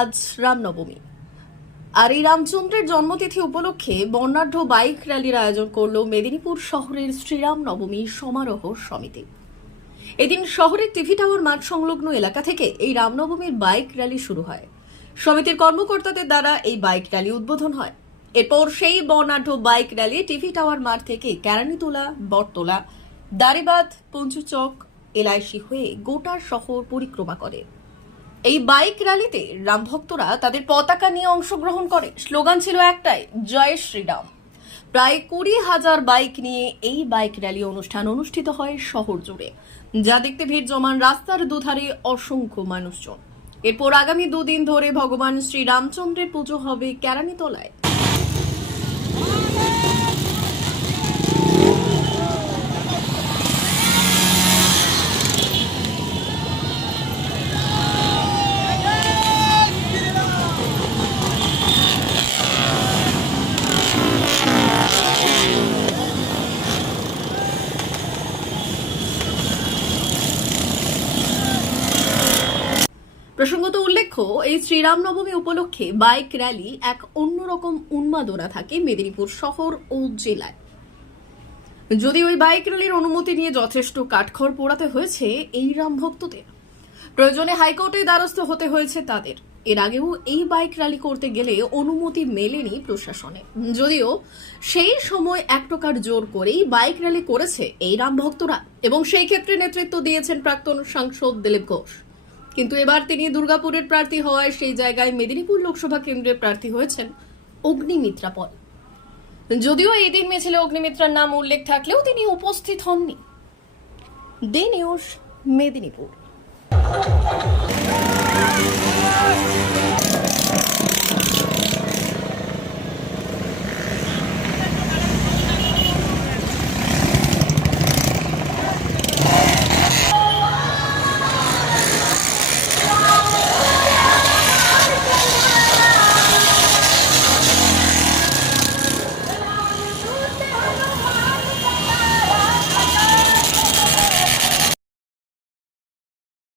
আজ রামনবমী। আর এই রামচন্দ্রের জন্মতিথি উপলক্ষে বর্ণাঢ্য বাইক র্যালির আয়োজন করল মেদিনীপুর শহরের শ্রীরাম নবমী সমারোহ সমিতি। এদিন শহরের টিভি টাওয়ার মাঠ সংলগ্ন এলাকা থেকে এই রামনবমীর বাইক র্যালি শুরু হয়। সমিতির কর্মকর্তাদের দ্বারা এই বাইক র্যালি উদ্বোধন হয়। এরপর সেই বর্ণাঢ্য বাইক র্যালি টিভি টাওয়ার মাঠ থেকে কেরানীতলা, বটতলা, দারিবাঁধ, পঞ্চুচক, এলআইসি হয়ে গোটা শহর পরিক্রমা করে। এই বাইক র্যালিতে রাম ভক্তরা তাদের পতাকা নিয়ে অংশগ্রহণ করে। স্লোগান ছিল একটাই, জয় শ্রীরাম। প্রায় 20,000 বাইক নিয়ে এই বাইক র্যালি অনুষ্ঠান অনুষ্ঠিত হয় শহর জুড়ে, যা দেখতে ভিড় জমান রাস্তার দুধারে অসংখ্য মানুষজন। এরপর আগামী 2 দিন ধরে ভগবান শ্রী রামচন্দ্রের পুজো হবে কেরানীতলায়। প্রসঙ্গত উল্লেখ্য, এই শ্রীরাম নবমী উপলক্ষে বাইক র্যালি এক অন্যরকম উন্মাদনা থাকে মেদিনীপুর শহর ও জেলায়। যদি ওই বাইক র্যালির অনুমতি নিয়ে যথেষ্ট কাঠখড় পোড়াতে হয়েছে এই রাম ভক্তদের, প্রয়োজনে হাইকোর্টের দ্বারস্থ হতে হয়েছে তাদের। এর আগেও এই বাইক র্যালি করতে গেলে অনুমতি মেলেনি প্রশাসনে, যদিও সেই সময় এক প্রকার জোর করেই বাইক র্যালি করেছে এই রাম ভক্তরা, এবং সেই ক্ষেত্রে নেতৃত্ব দিয়েছেন প্রাক্তন সাংসদ দিলীপ ঘোষ। কিন্তু এবার তিনি দুর্গাপুরের প্রার্থী হওয়ায় সেই জায়গায় মেদিনীপুর লোকসভা কেন্দ্রের প্রার্থী হয়েছেন অগ্নিমিত্রা পল। যদিও এই দিন মিছিলে অগ্নিমিত্রার নাম উল্লেখ থাকলেও তিনি উপস্থিত হননি। D news, Medinipur.